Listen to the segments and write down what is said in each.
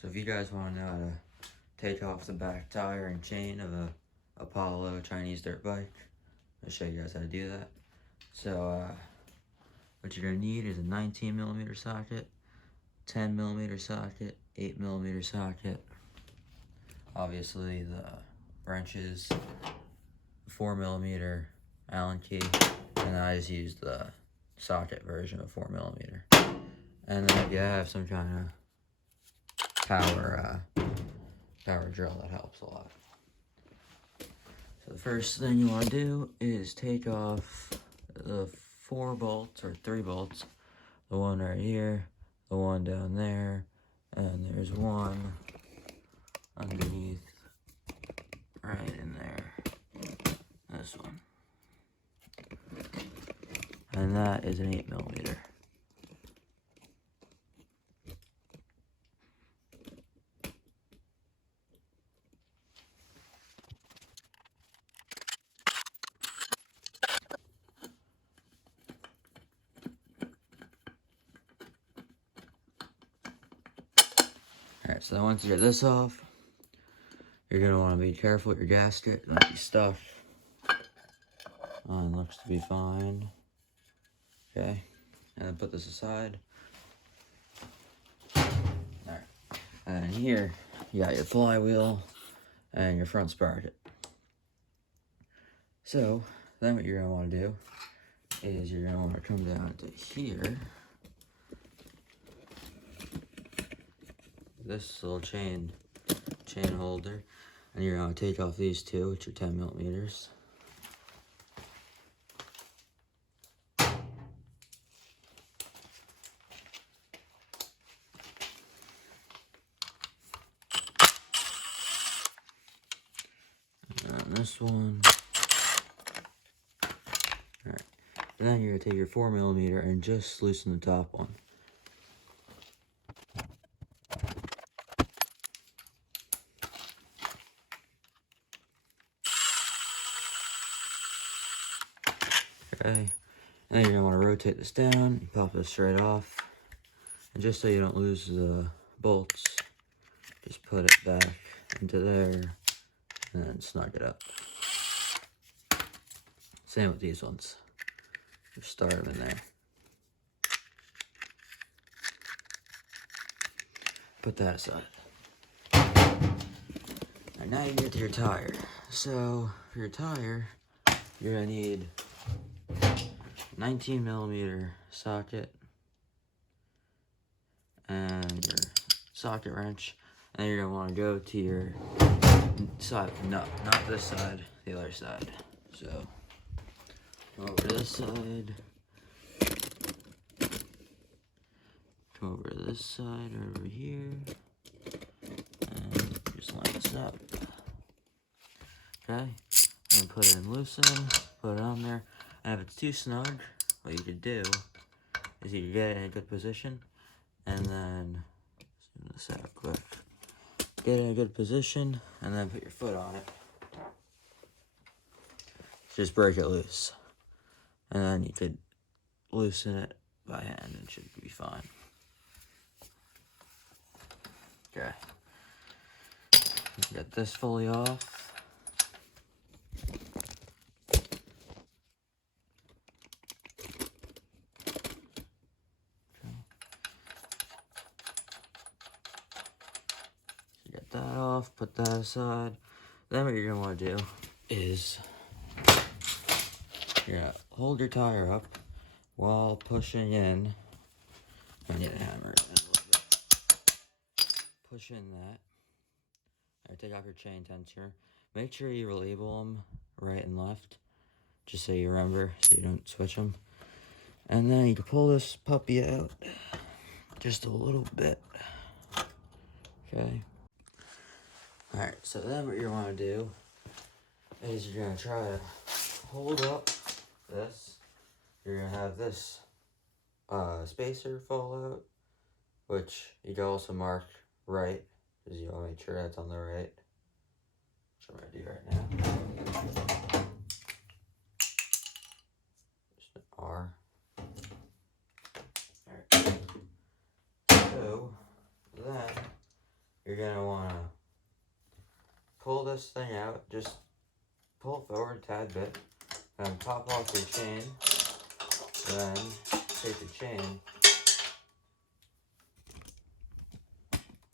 So if you guys want to know how to take off the back tire and chain of a Apollo Chinese dirt bike, I'll show you guys how to do that. So what you're going to need is a 19mm socket, 10mm socket, 8mm socket, obviously the wrenches, 4mm Allen key, and I just used the socket version of 4mm. And then if you have some kind of power drill, that helps a lot. So the first thing you want to do is take off the 4 bolts or 3 bolts, the one right here, the one down there, and there's one underneath right in there, this one, and that is an 8mm. Alright, so then once you get this off, you're going to want to be careful with your gasket, it might be stuck. Mine looks to be fine. Okay, and then put this aside. Alright, and here you got your flywheel and your front sprocket. So then what you're going to want to do is you're going to want to come down to here. This little chain holder, and you're going to take off these two, which are 10mm. And this one. Alright, and then you're going to take your 4mm and just loosen the top one. Okay, and then you're going to want to rotate this down, you pop this straight off, and just so you don't lose the bolts, just put it back into there, and then snug it up. Same with these ones, just start them in there. Put that aside. And now you get to your tire. So, for your tire, you're going to need 19mm socket and your socket wrench, and then you're going to want to go to your side, no, not this side, the other side. So go over to this side, come over to this side, over here, and just line this up. Okay, and put it in loosen, put it on there. And if it's too snug, what you could do is you could get it in a good position, and then zoom this out quick. Get it in a good position, and then put your foot on it. Just break it loose, and then you could loosen it by hand, and it should be fine. Okay, get this fully off. That off, put that aside. Then what you're gonna want to do is you're gonna hold your tire up while pushing in. I need a hammer a little bit. Push in that. Alright, take off your chain tensioner. Make sure you label them right and left, just so you remember, so you don't switch them. And then you can pull this puppy out just a little bit. Okay. Alright, so then what you want to do is you're going to try to hold up this. You're going to have this spacer fall out, which you can also mark right, because you want to make sure that's on the right, which I'm going to do right now. Just an R. Alright. So then you're gonna wanna pull this thing out, just pull it forward a tad bit, and pop off your chain, then take the chain,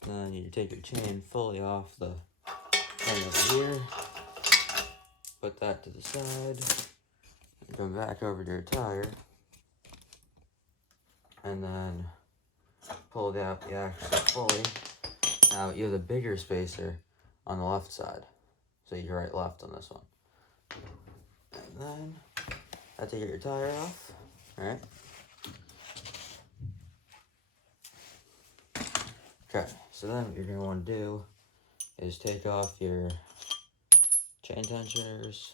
then you take your chain fully off the thing over here, put that to the side, and come back over to your tire, and then pull it out the axle fully. Now you have the bigger spacer on the left side, so you right left on this one. And then I take your tire off, alright? Okay, so then what you're going to want to do is take off your chain tensioners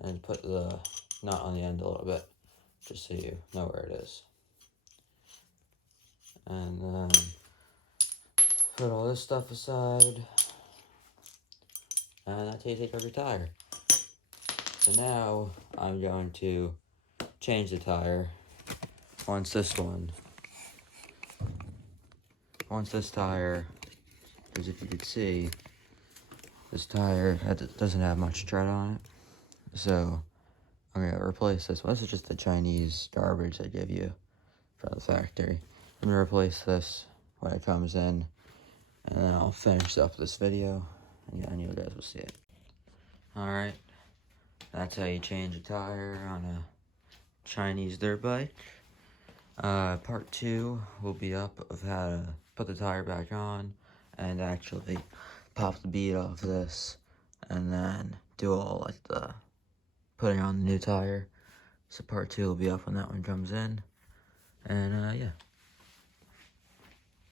and put the nut on the end a little bit, just so you know where it is. And then put all this stuff aside, and that's how you take off your tire. So now I'm going to change the tire once this tire, because if you could see, this tire doesn't have much tread on it. So I'm going to replace this one. This is just the Chinese garbage they give you from the factory. I'm going to replace this when it comes in, and then I'll finish up this video, and you guys will see it. Alright, that's how you change a tire on a Chinese dirt bike. Part 2 will be up of how to put the tire back on and actually pop the bead off this, and then do all like the putting on the new tire. So part 2 will be up when that one comes in, and yeah.